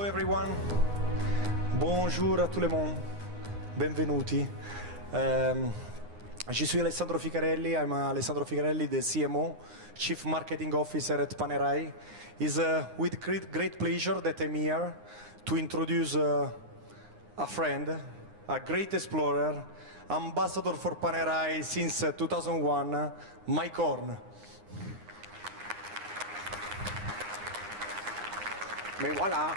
Hello everyone. Bonjour à tout le monde. Benvenuti. Je suis Alessandro Ficarelli. I'm Alessandro Ficarelli, the CMO, Chief Marketing Officer at Panerai. It's with great pleasure that I'm here to introduce a friend, a great explorer, ambassador for Panerai since 2001, Mike Horn. Mais voilà.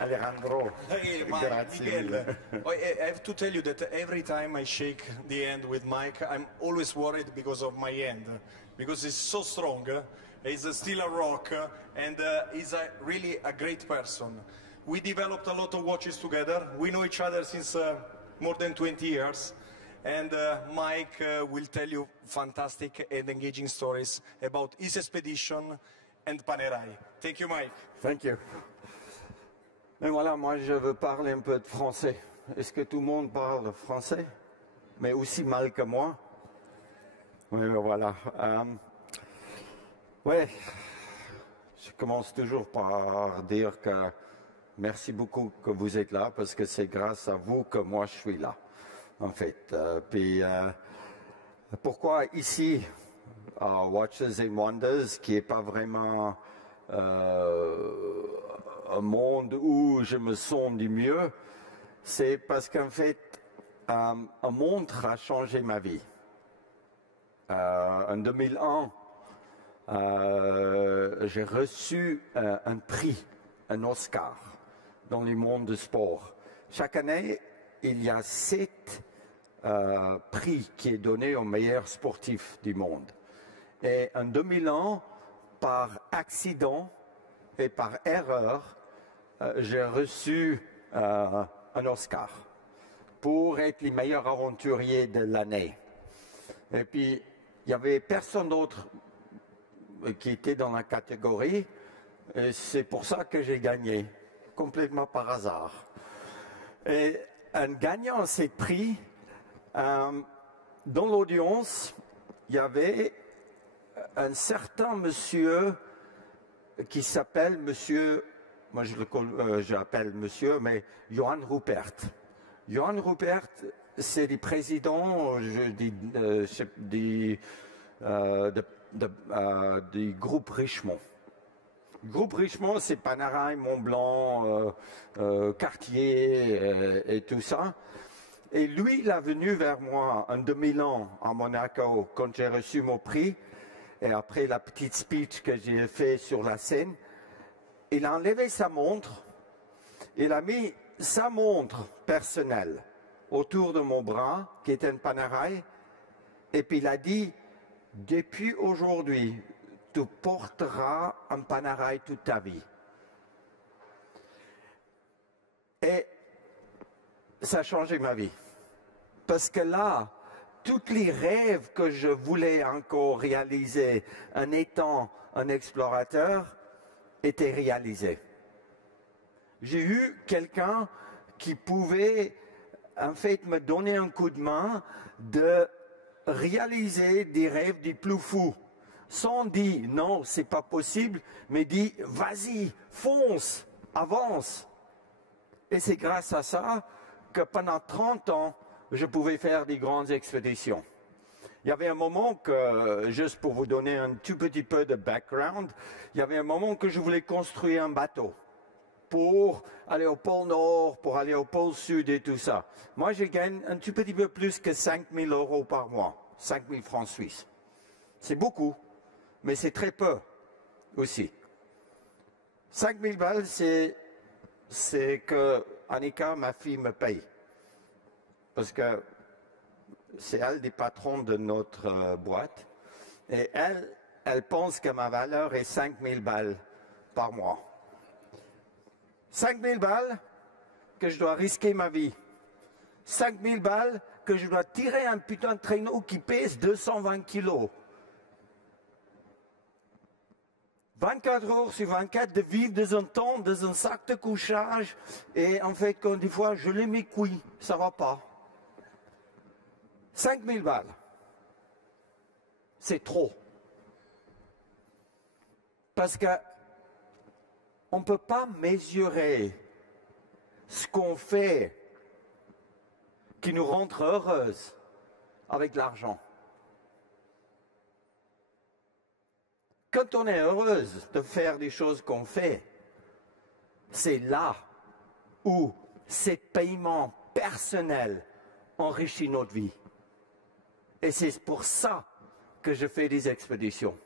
Alejandro, Hey, grazie Miguel. mille. I have to tell you that every time I shake the hand with Mike, I'm always worried because of my hand, because he's so strong. He's still a rock, and he's really a great person. We developed a lot of watches together. We know each other since more than 20 years. And Mike will tell you fantastic and engaging stories about his expedition and Panerai. Thank you, Mike. Thank you. Mais voilà, moi je veux parler un peu de français. Est-ce que tout le monde parle français? Mais aussi mal que moi? Oui, voilà. Ouais, je commence toujours par dire que merci beaucoup que vous êtes là, parce que c'est grâce à vous que moi je suis là, en fait. Pourquoi ici, à Watches and Wonders, qui n'est pas vraiment un monde où je me sens du mieux, c'est parce qu'en fait, un montre a changé ma vie. En 2001, j'ai reçu un prix, un Oscar, dans le monde du sport. Chaque année, il y a 7 prix qui est donné aux meilleurs sportifs du monde. Et en 2001, par accident et par erreur, j'ai reçu un Oscar pour être le meilleur aventurier de l'année. Et puis, il n'y avait personne d'autre qui était dans la catégorie, et c'est pour ça que j'ai gagné, complètement par hasard. Et en gagnant ce prix, dans l'audience, il y avait un certain monsieur qui s'appelle monsieur, moi je l'appelle monsieur, mais Johan Rupert. Johan Rupert, c'est le président du groupe Richemont. Le groupe Richemont, c'est Panerai, Montblanc, Cartier et tout ça. Et lui, il est venu vers moi en 2001 à Monaco quand j'ai reçu mon prix. Et après la petite speech que j'ai fait sur la scène, il a enlevé sa montre, il a mis sa montre personnelle autour de mon bras, qui était un Panerai, et puis il a dit, depuis aujourd'hui, tu porteras un Panerai toute ta vie. Et ça a changé ma vie. Parce que là, tous les rêves que je voulais encore réaliser en étant un explorateur étaient réalisés. J'ai eu quelqu'un qui pouvait en fait me donner un coup de main de réaliser des rêves des plus fous. Sans dire non, c'est pas possible, mais dit vas-y, fonce, avance. Et c'est grâce à ça que pendant 30 ans, je pouvais faire des grandes expéditions. Il y avait un moment que, juste pour vous donner un tout petit peu de background, il y avait un moment que je voulais construire un bateau pour aller au pôle Nord, pour aller au pôle Sud et tout ça. Moi, je gagne un tout petit peu plus que 5 000 € par mois, 5 000 francs suisses. C'est beaucoup, mais c'est très peu aussi. 5 000 balles, c'est que Annika, ma fille, me paye. Parce que c'est elle des patrons de notre boîte. Et elle pense que ma valeur est 5 000 balles par mois. 5 000 balles que je dois risquer ma vie. 5 000 balles que je dois tirer un putain de traîneau qui pèse 220 kilos. 24 heures sur 24 de vivre dans un tente, dans un sac de couchage. Et en fait, quand des fois, je les mes couilles, ça va pas. 5 000 balles. C'est trop. Parce que on ne peut pas mesurer ce qu'on fait qui nous rend heureuses avec l'argent. Quand on est heureuse de faire des choses qu'on fait, c'est là où ces paiements personnels enrichissent notre vie. Et c'est pour ça que je fais des expéditions.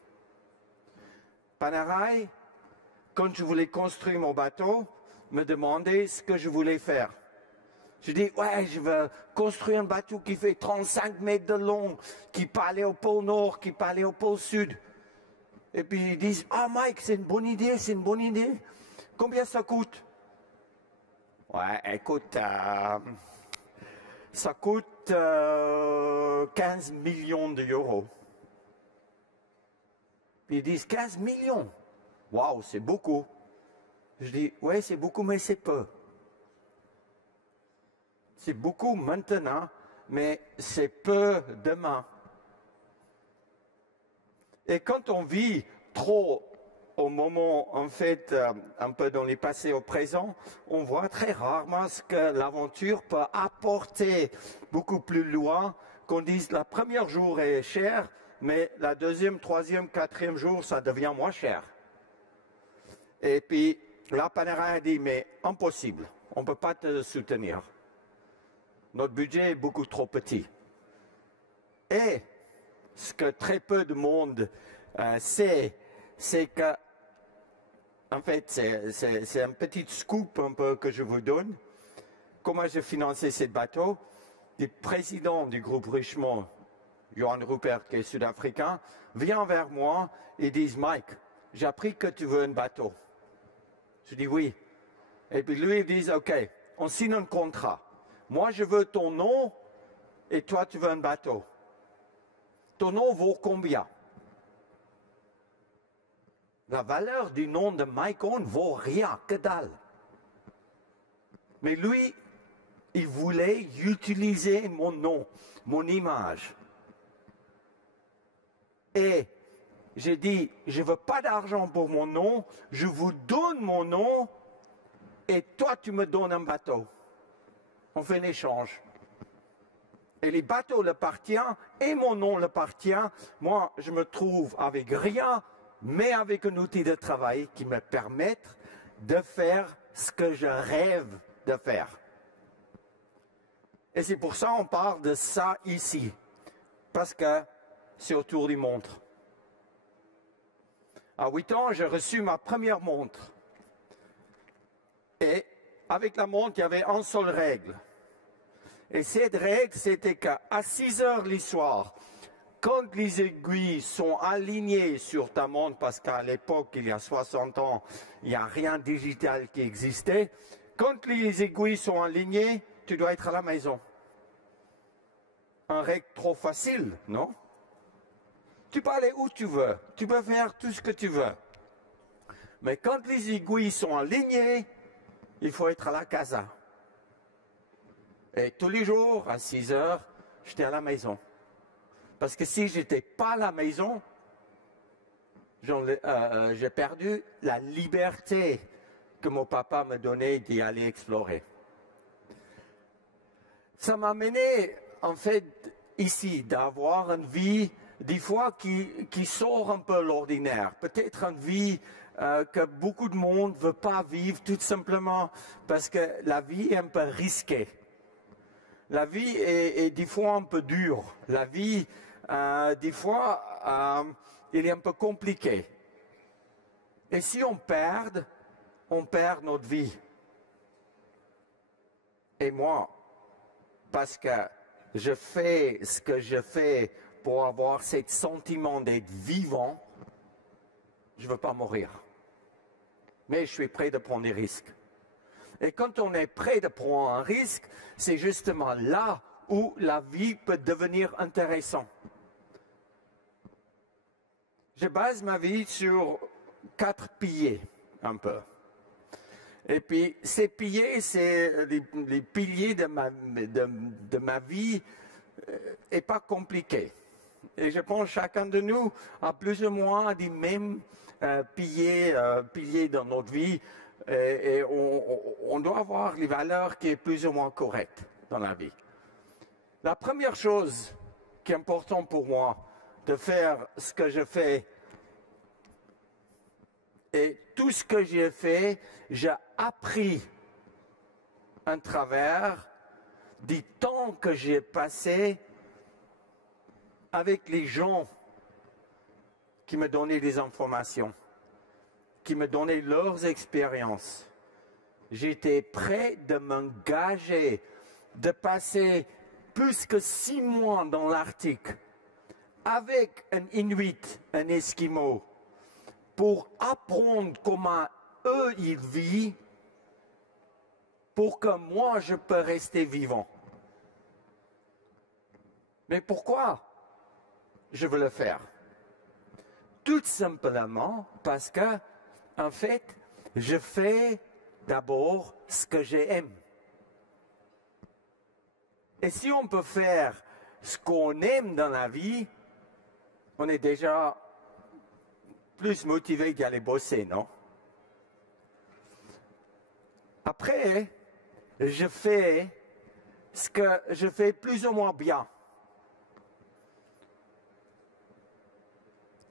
Panerai, quand je voulais construire mon bateau, me demandait ce que je voulais faire. Je dis, ouais, je veux construire un bateau qui fait 35 mètres de long, qui peut aller au pôle Nord, qui peut aller au pôle Sud. Et puis ils disent, ah Mike, c'est une bonne idée, c'est une bonne idée. Combien ça coûte? Ouais, écoute, ça coûte 15 millions d'euros. Puis ils disent, 15 millions? Waouh, c'est beaucoup. Je dis, ouais, c'est beaucoup, mais c'est peu. C'est beaucoup maintenant, mais c'est peu demain. Et quand on vit trop au moment, en fait, un peu dans les passés au présent, on voit très rarement ce que l'aventure peut apporter beaucoup plus loin, qu'on dise la première jour est cher, mais la deuxième, troisième, quatrième jour, ça devient moins cher. Et puis, là, Panerai a dit, mais impossible, on ne peut pas te soutenir. Notre budget est beaucoup trop petit. Et ce que très peu de monde sait, c'est que, en fait, c'est un petit scoop un peu que je vous donne. Comment j'ai financé ce bateau? Le président du groupe Richemont, Johan Rupert, qui est sud-africain, vient vers moi et dit, Mike, j'ai appris que tu veux un bateau. Je dis oui. Et puis lui, il dit, OK, on signe un contrat. Moi, je veux ton nom et toi, tu veux un bateau. Ton nom vaut combien? La valeur du nom de Mike Owen vaut rien, que dalle. Mais lui, il voulait utiliser mon nom, mon image. Et j'ai dit, je ne veux pas d'argent pour mon nom, je vous donne mon nom et toi, tu me donnes un bateau. On fait un échange. Et les bateaux l'appartiennent et mon nom l'appartient. Moi, je me trouve avec rien, mais avec un outil de travail qui me permet de faire ce que je rêve de faire. Et c'est pour ça qu'on parle de ça ici. Parce que c'est autour du montre. À 8 ans, j'ai reçu ma première montre. Et avec la montre, il y avait une seule règle. Et cette règle, c'était qu'à 6 heures le soir, quand les aiguilles sont alignées sur ta montre, parce qu'à l'époque, il y a 60 ans, il n'y a rien de digital qui existait, quand les aiguilles sont alignées, tu dois être à la maison. Un règle trop facile, non? Tu peux aller où tu veux, tu peux faire tout ce que tu veux. Mais quand les aiguilles sont alignées, il faut être à la casa. Et tous les jours, à 6 heures, j'étais à la maison. Parce que si je n'étais pas à la maison, j'ai perdu la liberté que mon papa me donnait d'y aller explorer. Ça m'a mené, en fait, ici, d'avoir une vie, des fois, qui sort un peu l'ordinaire. Peut-être une vie que beaucoup de monde ne veut pas vivre, tout simplement parce que la vie est un peu risquée. La vie est des fois un peu dure. La vie, des fois, il est un peu compliqué. Et si on perd notre vie. Et moi, parce que je fais ce que je fais pour avoir ce sentiment d'être vivant, je ne veux pas mourir. Mais je suis prêt de prendre des risques. Et quand on est prêt de prendre un risque, c'est justement là où la vie peut devenir intéressante. Je base ma vie sur 4 piliers, un peu. Et puis, ces piliers, c'est les piliers de ma vie, et pas compliqués. Et je pense que chacun de nous a plus ou moins des mêmes piliers dans notre vie. Et on doit avoir les valeurs qui sont plus ou moins correctes dans la vie. La première chose qui est importante pour moi, de faire ce que je fais, et tout ce que j'ai fait, j'ai appris à travers du temps que j'ai passé avec les gens qui me donnaient des informations, qui me donnaient leurs expériences. J'étais prêt de m'engager, de passer plus que 6 mois dans l'Arctique avec un Inuit, un Esquimau, pour apprendre comment eux ils vivent, pour que moi je peux rester vivant. Mais pourquoi je veux le faire? Tout simplement parce que, en fait, je fais d'abord ce que j'aime. Et si on peut faire ce qu'on aime dans la vie, on est déjà plus motivé d'y aller bosser, non? Après, je fais ce que je fais plus ou moins bien.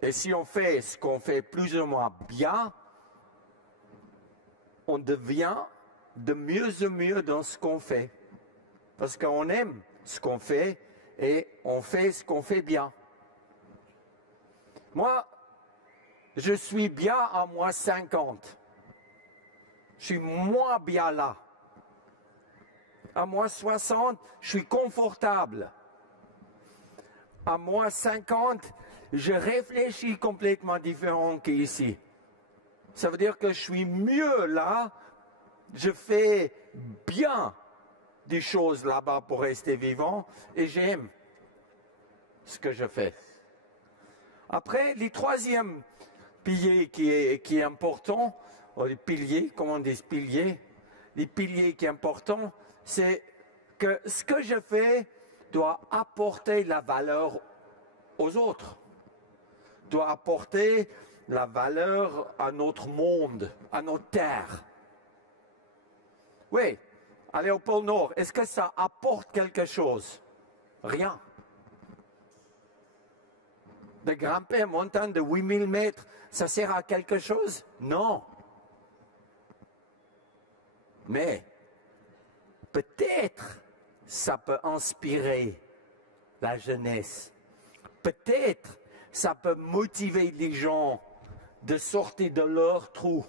Et si on fait ce qu'on fait plus ou moins bien, on devient de mieux en mieux dans ce qu'on fait. Parce qu'on aime ce qu'on fait et on fait ce qu'on fait bien. Moi, je suis bien à moins 50. Je suis moins bien là. À moins 60, je suis confortable. À moins 50, je réfléchis complètement différent qu'ici. Ça veut dire que je suis mieux là. Je fais bien des choses là-bas pour rester vivant et j'aime ce que je fais. Après, le troisième pilier qui est important, ou les piliers, comment on dit piliers? Les piliers qui est important, c'est que ce que je fais doit apporter la valeur aux autres, doit apporter la valeur à notre monde, à notre terre. Oui, aller au pôle Nord, est-ce que ça apporte quelque chose? Rien. De grimper une montagne de 8000 mètres, ça sert à quelque chose? Non. Mais peut-être ça peut inspirer la jeunesse. Peut-être ça peut motiver les gens de sortir de leur trou.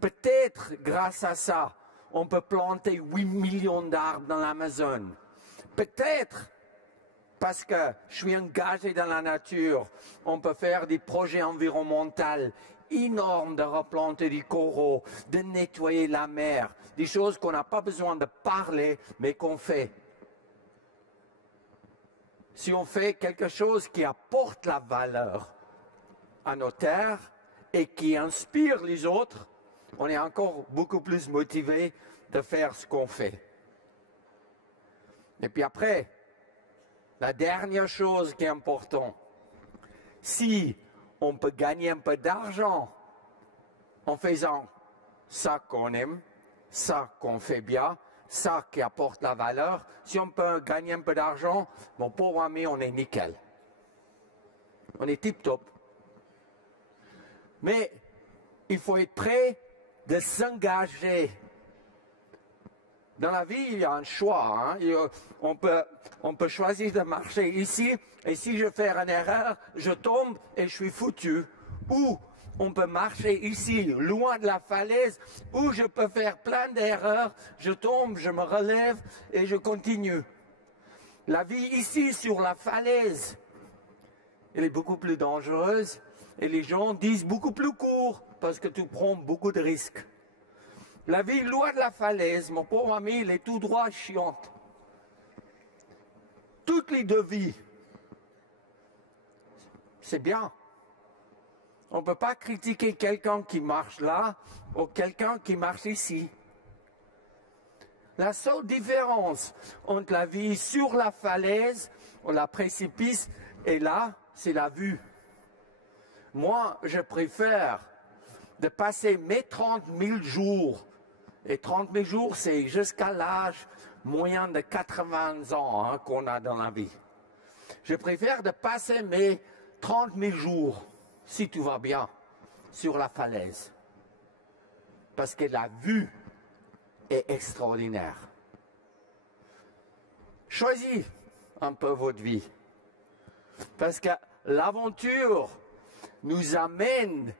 Peut-être grâce à ça, on peut planter 8 millions d'arbres dans l'Amazon. Peut-être, parce que je suis engagé dans la nature, on peut faire des projets environnementaux énormes de replanter des coraux, de nettoyer la mer, des choses qu'on n'a pas besoin de parler, mais qu'on fait. Si on fait quelque chose qui apporte la valeur à nos terres et qui inspire les autres, on est encore beaucoup plus motivé de faire ce qu'on fait. Et puis après, la dernière chose qui est importante, si on peut gagner un peu d'argent en faisant ça qu'on aime, ça qu'on fait bien, ça qui apporte la valeur, si on peut gagner un peu d'argent, mon pauvre ami, on est nickel. On est tip-top. Mais il faut être prêt de s'engager. Dans la vie, il y a un choix. On peut choisir de marcher ici, et si je fais une erreur, je tombe et je suis foutu. Ou on peut marcher ici, loin de la falaise, ou je peux faire plein d'erreurs, je tombe, je me relève et je continue. La vie ici, sur la falaise, elle est beaucoup plus dangereuse et les gens disent beaucoup plus court parce que tu prends beaucoup de risques. La vie loin de la falaise, mon pauvre ami, elle est tout droit chiante. Toutes les deux vies, c'est bien. On ne peut pas critiquer quelqu'un qui marche là ou quelqu'un qui marche ici. La seule différence entre la vie sur la falaise ou la précipice, Et là, c'est la vue. Moi, je préfère de passer mes 30 000 jours, et 30 000 jours, c'est jusqu'à l'âge moyen de 80 ans hein, qu'on a dans la vie. Je préfère de passer mes 30 000 jours, si tout va bien, sur la falaise. Parce que la vue est extraordinaire. Choisis un peu votre vie. Parce que l'aventure nous amène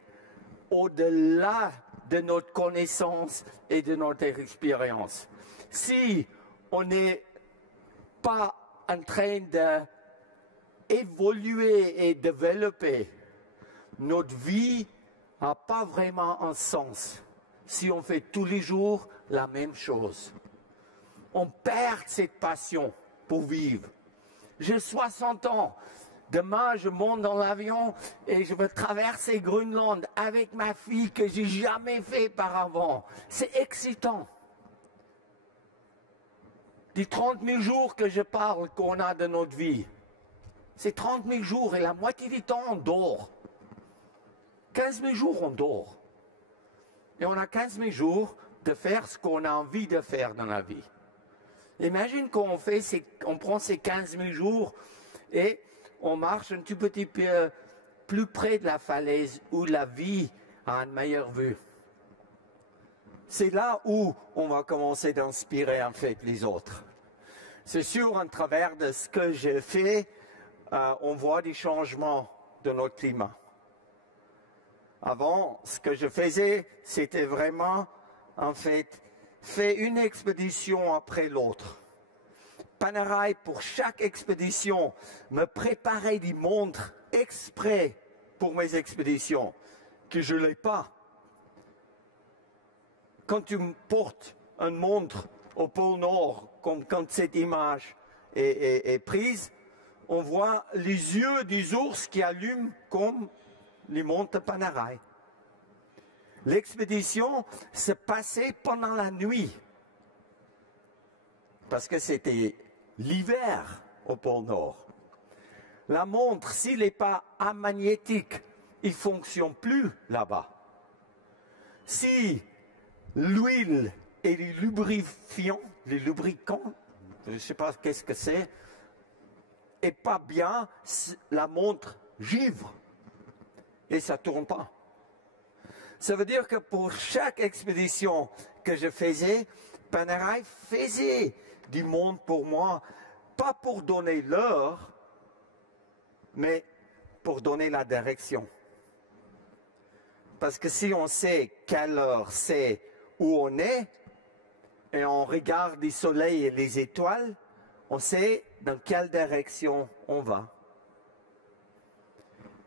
au-delà de notre connaissance et de notre expérience. Si on n'est pas en train d'évoluer et développer, notre vie n'a pas vraiment un sens si on fait tous les jours la même chose. On perd cette passion pour vivre. J'ai 60 ans. Demain, je monte dans l'avion et je vais traverser Groenland avec ma fille que j'ai jamais fait par avant. C'est excitant. Les 30 000 jours que je parle qu'on a de notre vie, c'est 30 000 jours et la moitié du temps, on dort. 15 000 jours, on dort. Et on a 15 000 jours de faire ce qu'on a envie de faire dans la vie. Imagine qu'on prend ces 15 000 jours et on marche un tout petit peu plus près de la falaise où la vie a une meilleure vue. C'est là où on va commencer d'inspirer en fait les autres. C'est sûr, en travers de ce que j'ai fait, on voit des changements de notre climat. Avant, ce que je faisais, c'était vraiment, en fait, faire une expédition après l'autre. Panerai, pour chaque expédition, me préparait des montres exprès pour mes expéditions, que je n'ai pas. Quand tu me portes une montre au pôle Nord, comme quand cette image est prise, on voit les yeux des ours qui allument comme les montres de Panerai. L'expédition se passait pendant la nuit, parce que c'était l'hiver au pôle Nord. La montre, s'il n'est pas amagnétique, il ne fonctionne plus là-bas. Si l'huile et les lubrifiants, je ne sais pas qu'est-ce que c'est, n'est pas bien, la montre givre et ça ne tourne pas. Ça veut dire que pour chaque expédition que je faisais, Panerai faisait du monde pour moi, pas pour donner l'heure, mais pour donner la direction. Parce que si on sait quelle heure c'est où on est, et on regarde le soleil et les étoiles, on sait dans quelle direction on va.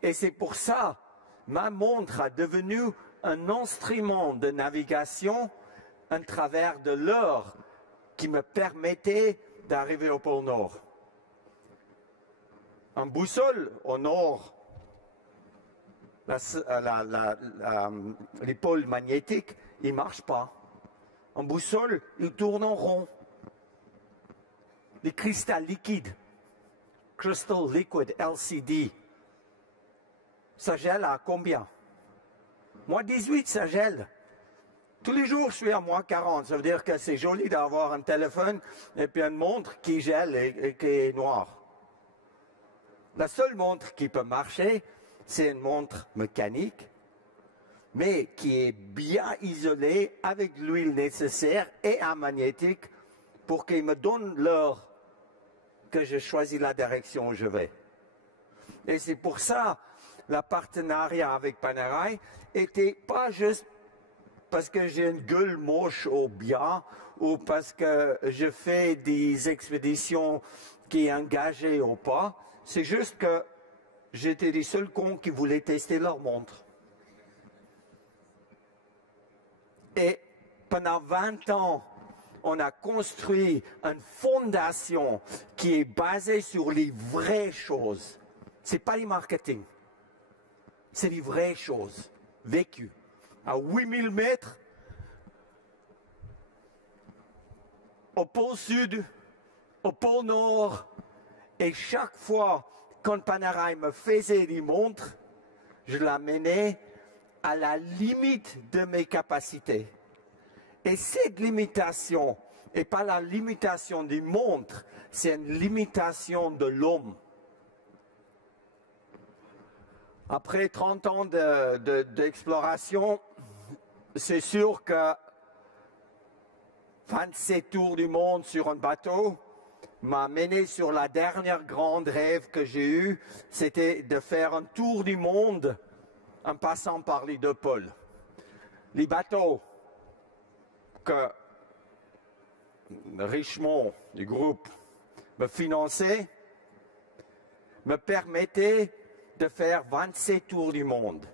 Et c'est pour ça, ma montre a devenu un instrument de navigation à travers de l'heure qui me permettait d'arriver au pôle Nord. En boussole, au nord, les pôles magnétiques, ils ne marchent pas. En boussole, ils tournent en rond. Les cristals liquides, Crystal Liquid LCD, ça gèle à combien? Moins 18, ça gèle. Tous les jours, je suis à moins 40. Ça veut dire que c'est joli d'avoir un téléphone et puis une montre qui gèle et qui est noire. La seule montre qui peut marcher, c'est une montre mécanique, mais qui est bien isolée avec l'huile nécessaire et un magnétique pour qu'il me donne l'heure que je choisis la direction où je vais. Et c'est pour ça le partenariat avec Panerai était pas juste parce que j'ai une gueule moche ou bien, ou parce que je fais des expéditions qui sont engagées ou pas. C'est juste que j'étais les seuls cons qui voulaient tester leur montre. Et pendant 20 ans, on a construit une fondation qui est basée sur les vraies choses. Ce n'est pas les marketing. C'est les vraies choses vécues. À 8000 mètres, au pôle Sud, au pôle Nord, et chaque fois quand Panerai me faisait des montres, je l'amenais à la limite de mes capacités. Et cette limitation n'est pas la limitation des montres, c'est une limitation de l'homme. Après 30 ans d'exploration, c'est sûr que 27 tours du monde sur un bateau m'a mené sur la dernière grande rêve que j'ai eue, c'était de faire un tour du monde en passant par les deux pôles. Les bateaux que Richemont, du groupe, me finançait, me permettaient de faire 27 tours du monde,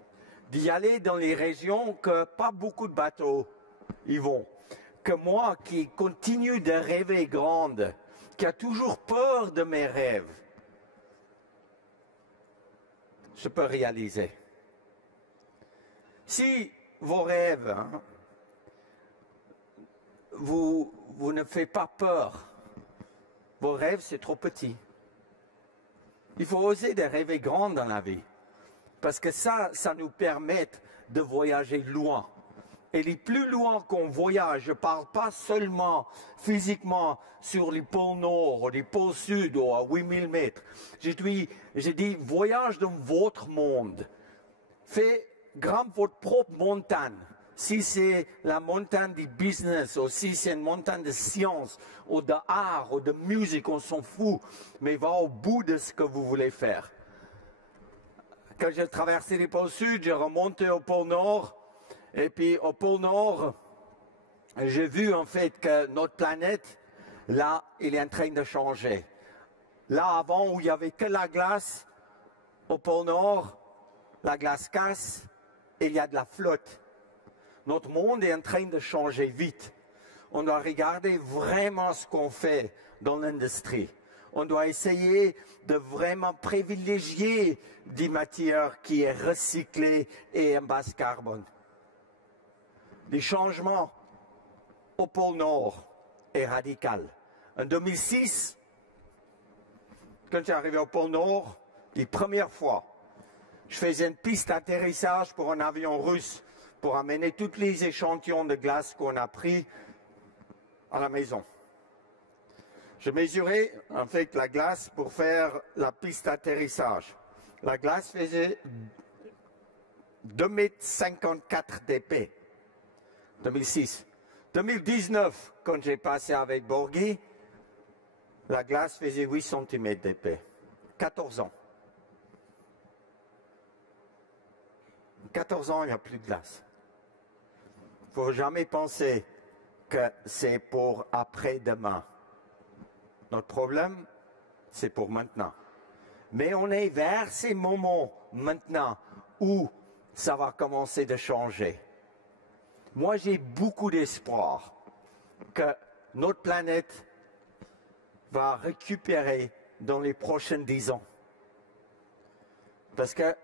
d'y aller dans les régions que pas beaucoup de bateaux y vont. Que moi qui continue de rêver grande, qui a toujours peur de mes rêves, je peux réaliser. Si vos rêves, vous ne faites pas peur, vos rêves c'est trop petit. Il faut oser de rêver grand dans la vie, parce que ça nous permet de voyager loin. Et les plus loin qu'on voyage, je ne parle pas seulement physiquement sur les pôles nord ou les pôles sud ou à 8000 mètres. Je dis voyage dans votre monde. Faites grimpe votre propre montagne. Si c'est la montagne du business, ou si c'est une montagne de science, ou d'art, ou de musique, on s'en fout. Mais va au bout de ce que vous voulez faire. Quand j'ai traversé les pôles sud, j'ai remonté au pôle nord. Et puis au pôle Nord, j'ai vu en fait que notre planète, là, il est en train de changer. Là, avant, où il n'y avait que la glace, au pôle Nord, la glace casse et il y a de la flotte. Notre monde est en train de changer vite. On doit regarder vraiment ce qu'on fait dans l'industrie. On doit essayer de vraiment privilégier des matières qui sont recyclées et en basse carbone. Les changements au pôle Nord est radical. En 2006, quand j'ai arrivé au pôle Nord, les premières fois, je faisais une piste d'atterrissage pour un avion russe pour amener tous les échantillons de glace qu'on a pris à la maison. Je mesurais en fait la glace pour faire la piste d'atterrissage. La glace faisait 2,54 m d'épais. 2006. 2019, quand j'ai passé avec Borghi, la glace faisait 8 cm d'épais. 14 ans. 14 ans, il n'y a plus de glace. Il ne faut jamais penser que c'est pour après-demain. Notre problème, c'est pour maintenant. Mais on est vers ces moments maintenant où ça va commencer de changer. Moi, j'ai beaucoup d'espoir que notre planète va récupérer dans les prochains 10 ans. Parce que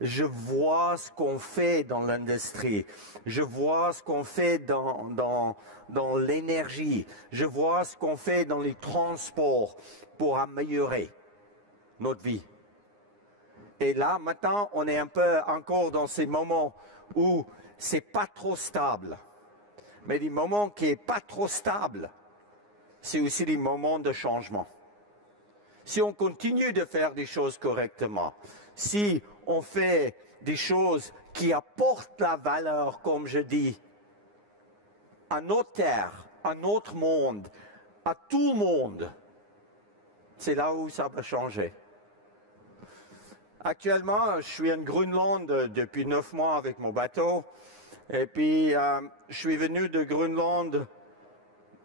je vois ce qu'on fait dans l'industrie, je vois ce qu'on fait dans l'énergie, je vois ce qu'on fait dans les transports pour améliorer notre vie. Et là, maintenant, on est un peu encore dans ces moments où c'est pas trop stable. Mais des moments qui n'est pas trop stable, c'est aussi des moments de changement. Si on continue de faire des choses correctement, si on fait des choses qui apportent la valeur, comme je dis, à notre terre, à notre monde, à tout le monde, c'est là où ça va changer. Actuellement, je suis en Groenland depuis 9 mois avec mon bateau. Et puis, je suis venu de Groenland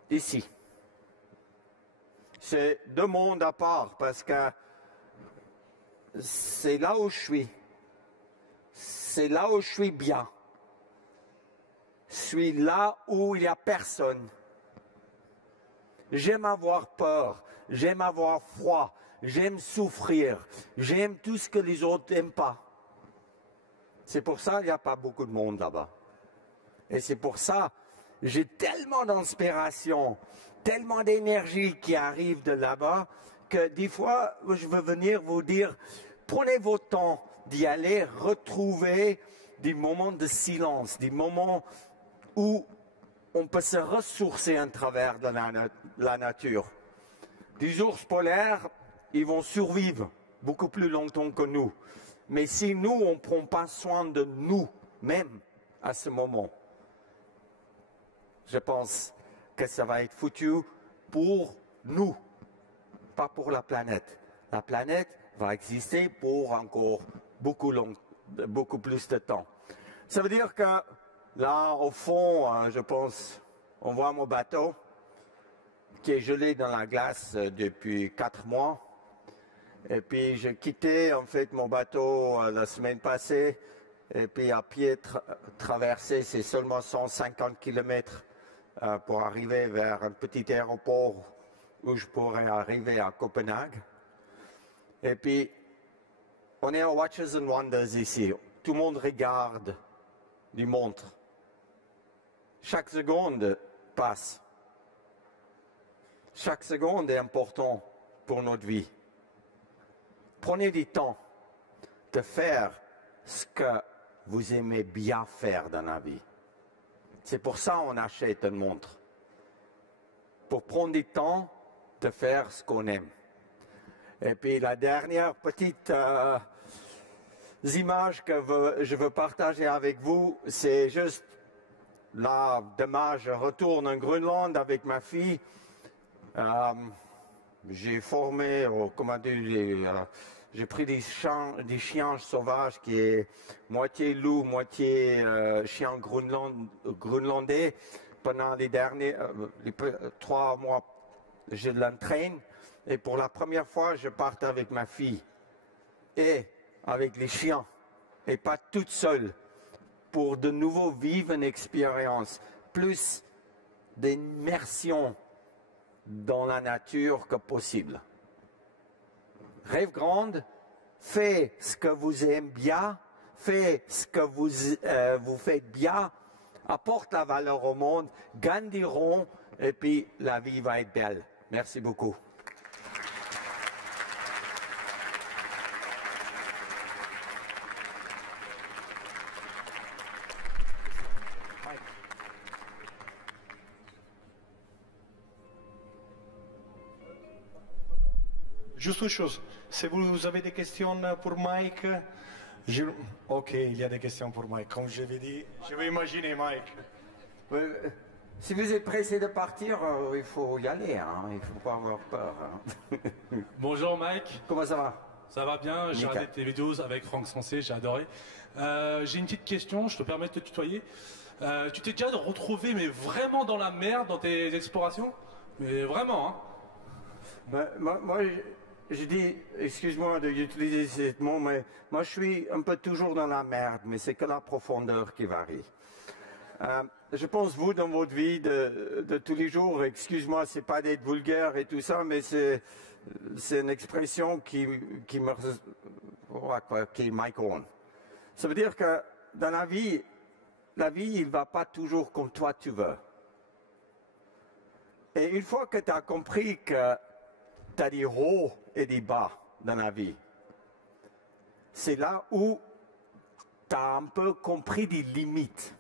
ici. C'est 2 mondes à part parce que c'est là où je suis. C'est là où je suis bien. Je suis là où il n'y a personne. J'aime avoir peur. J'aime avoir froid. J'aime souffrir. J'aime tout ce que les autres n'aiment pas. C'est pour ça qu'il n'y a pas beaucoup de monde là-bas. Et c'est pour ça que j'ai tellement d'inspiration, tellement d'énergie qui arrive de là-bas, que des fois, je veux venir vous dire, prenez votre temps d'y aller retrouver des moments de silence, des moments où on peut se ressourcer à travers de la nature. Des ours polaires, ils vont survivre beaucoup plus longtemps que nous. Mais si nous, on ne prend pas soin de nous-mêmes à ce moment, je pense que ça va être foutu pour nous, pas pour la planète. La planète va exister pour encore beaucoup plus de temps. Ça veut dire que là, au fond, je pense, on voit mon bateau qui est gelé dans la glace depuis 4 mois. Et puis, j'ai quitté en fait mon bateau la semaine passée. Et puis, à pied traverser, c'est seulement 150 km pour arriver vers un petit aéroport où je pourrais arriver à Copenhague. Et puis, on est au Watches and Wonders ici. Tout le monde regarde des montres. Chaque seconde passe. Chaque seconde est importante pour notre vie. Prenez du temps de faire ce que vous aimez bien faire dans la vie. C'est pour ça qu'on achète une montre. Pour prendre du temps de faire ce qu'on aime. Et puis la dernière petite image que je veux partager avec vous, c'est juste là, demain je retourne en Groenland avec ma fille. J'ai formé, comment dire, j'ai pris des chiens sauvages qui est moitié loup, moitié chien groenlandais. Pendant les derniers 3 mois, je l'entraîne. Et pour la première fois, je pars avec ma fille et avec les chiens, et pas toute seule, pour de nouveau vivre une expérience, plus d'immersion dans la nature que possible. Rêve grande, fais ce que vous aimez bien, fais ce que vous faites bien, apporte la valeur au monde, gagne des ronds, et puis la vie va être belle. Merci beaucoup. Juste une chose, si vous avez des questions pour Mike, ok, il y a des questions pour Mike. Comme je l'ai dit, je vais imaginer Mike. Si vous êtes pressé de partir, il faut y aller, hein. Il ne faut pas avoir peur. Hein. Bonjour Mike. Comment ça va? Ça va bien, j'ai regardé tes vidéos avec Franck Sensé, j'ai adoré. J'ai une petite question, je te permets de te tutoyer. Tu t'es déjà retrouvé mais vraiment dans la merde dans tes explorations? Mais vraiment, hein? Moi, je dis, excuse-moi d'utiliser ce mot, mais moi je suis un peu toujours dans la merde, mais c'est que la profondeur qui varie. Je pense, vous, dans votre vie de tous les jours, excuse-moi, c'est pas d'être vulgaire et tout ça, mais c'est une expression qui m'icône. Ça veut dire que dans la vie, il ne va pas toujours comme toi tu veux. Et une fois que tu as compris que tu as des hauts et des bas dans la vie, c'est là où tu as un peu compris des limites.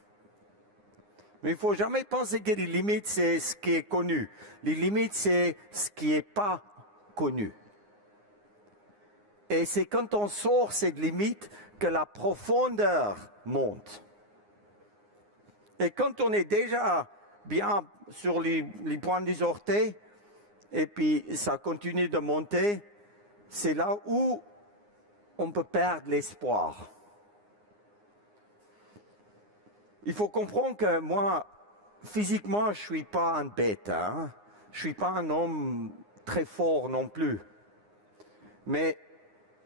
Mais il ne faut jamais penser que les limites, c'est ce qui est connu. Les limites, c'est ce qui n'est pas connu. Et c'est quand on sort cette limite que la profondeur monte. Et quand on est déjà bien sur les points des orteils, et puis ça continue de monter, c'est là où on peut perdre l'espoir. Il faut comprendre que moi, physiquement, je ne suis pas un bête. Hein? Je ne suis pas un homme très fort non plus. Mais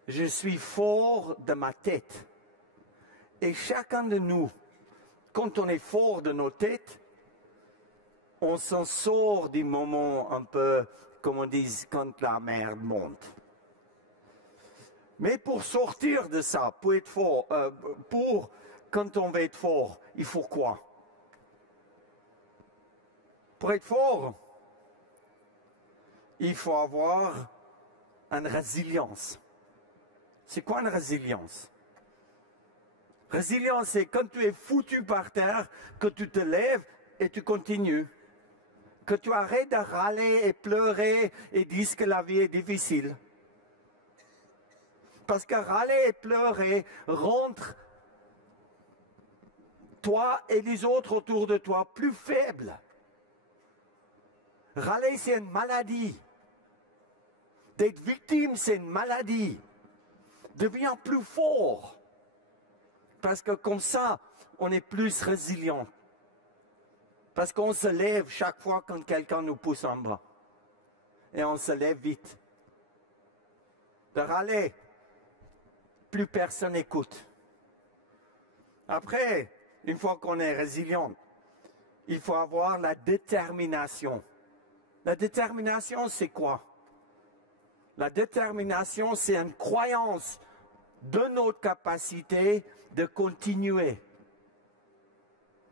je suis fort de ma tête. Et chacun de nous, quand on est fort de nos têtes, on s'en sort des moments un peu, comme on dit, quand la merde monte. Mais pour sortir de ça, pour être fort, quand on veut être fort, il faut quoi? Pour être fort, il faut avoir une résilience. C'est quoi une résilience? Résilience, c'est quand tu es foutu par terre, que tu te lèves et tu continues. Que tu arrêtes de râler et pleurer et dire que la vie est difficile. Parce que râler et pleurer rentre toi et les autres autour de toi plus faibles. Râler, c'est une maladie. D'être victime, c'est une maladie. Deviens plus fort. Parce que comme ça, on est plus résilient. Parce qu'on se lève chaque fois quand quelqu'un nous pousse en bas. Et on se lève vite. De râler, plus personne n'écoute. Après, une fois qu'on est résilient, il faut avoir la détermination. La détermination, c'est quoi? La détermination, c'est une croyance de notre capacité de continuer.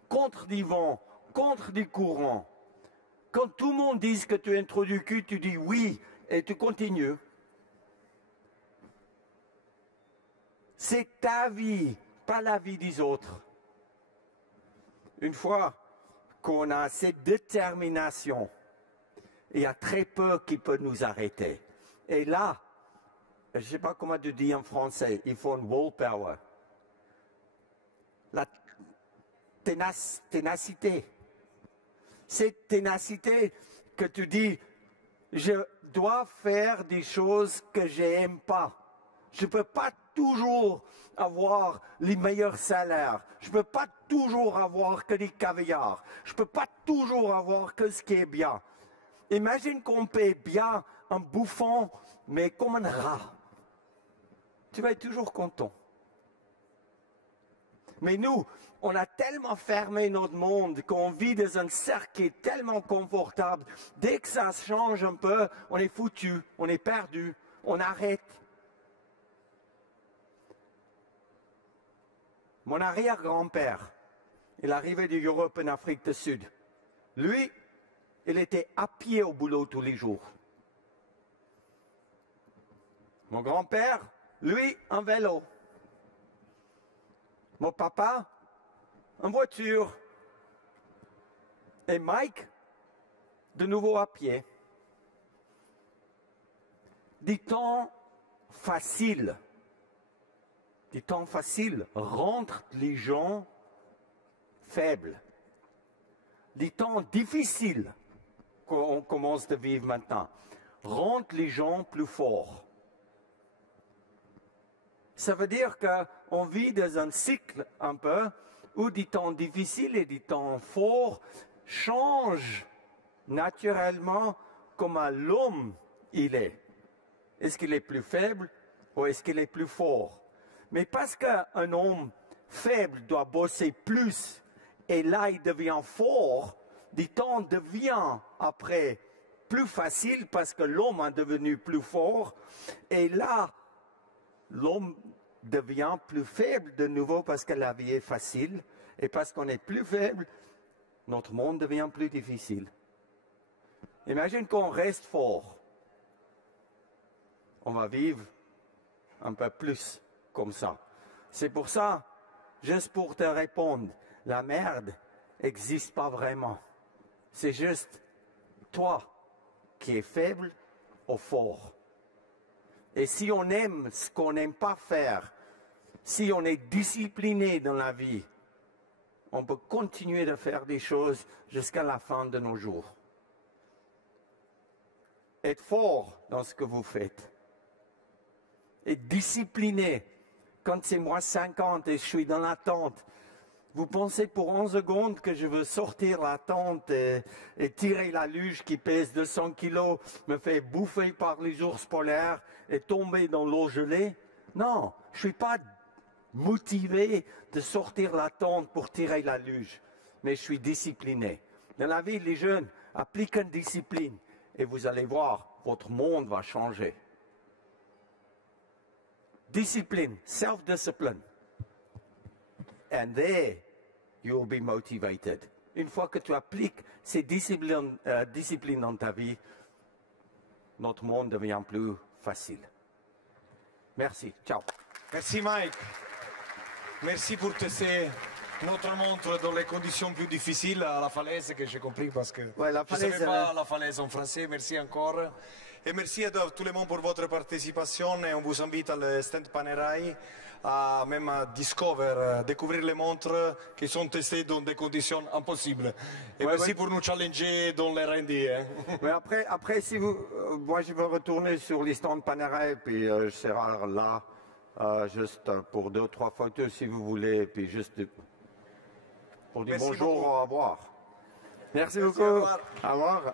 Contre du vent, contre du courant. Quand tout le monde dit que tu es un trou du cul, tu dis oui et tu continues. C'est ta vie, pas la vie des autres. Une fois qu'on a cette détermination, il y a très peu qui peut nous arrêter. Et là, je ne sais pas comment tu dis en français, il faut une willpower. La ténacité. Cette ténacité que tu dis, je dois faire des choses que je n'aime pas. Je ne peux pas toujours avoir les meilleurs salaires. Je ne peux pas toujours avoir que des caviars. Je ne peux pas toujours avoir que ce qui est bien. Imagine qu'on paie bien un bouffon, mais comme un rat. Tu vas être toujours content. Mais nous, on a tellement fermé notre monde qu'on vit dans un cercle qui est tellement confortable. Dès que ça change un peu, on est foutu, on est perdu, on arrête. Mon arrière-grand-père, il arrivait d'Europe en Afrique du Sud. Lui, il était à pied au boulot tous les jours. Mon grand-père, lui, en vélo. Mon papa, en voiture. Et Mike, de nouveau à pied. Des temps faciles. Des temps faciles rendent les gens faibles. Les temps difficiles qu'on commence de vivre maintenant rendent les gens plus forts. Ça veut dire qu'on vit dans un cycle un peu où des temps difficiles et des temps forts changent naturellement comment l'homme il est. Est-ce qu'il est plus faible ou est-ce qu'il est plus fort? Mais parce qu'un homme faible doit bosser plus et là il devient fort, des temps devient après plus facile parce que l'homme est devenu plus fort et là l'homme devient plus faible de nouveau parce que la vie est facile et parce qu'on est plus faible, notre monde devient plus difficile. Imagine qu'on reste fort. On va vivre un peu plus comme ça. C'est pour ça, juste pour te répondre, la merde n'existe pas vraiment. C'est juste toi qui es faible ou fort. Et si on aime ce qu'on n'aime pas faire, si on est discipliné dans la vie, on peut continuer de faire des choses jusqu'à la fin de nos jours. Être fort dans ce que vous faites. Être discipliné. Quand c'est moi 50 et je suis dans la tente, vous pensez pour 11 secondes que je veux sortir la tente et tirer la luge qui pèse 200 kilos, me fait bouffer par les ours polaires et tomber dans l'eau gelée? Non, je ne suis pas motivé de sortir la tente pour tirer la luge, mais je suis discipliné. Dans la vie, les jeunes appliquent une discipline et vous allez voir, votre monde va changer. Discipline, self-discipline. And there, you will be motivated. Une fois que tu appliques ces disciplines dans ta vie, notre monde devient plus facile. Merci. Ciao. Merci Mike. Merci pour tester notre montre dans les conditions plus difficiles à la falaise, que j'ai compris parce que Ouais, la je ne falaise, savais pas la falaise en français. Merci encore. Et merci à tout le monde pour votre participation. Et on vous invite à stand Panerai à même à découvrir les montres qui sont testées dans des conditions impossibles. Et merci pour nous challenger dans les rendis. Hein. Mais après, si vous, moi je vais retourner sur les stands Panerai, puis je serai là juste pour 2 ou 3 photos si vous voulez, puis juste pour dire Merci bonjour, beaucoup. au revoir. Merci Merci, beaucoup. au revoir. Au revoir.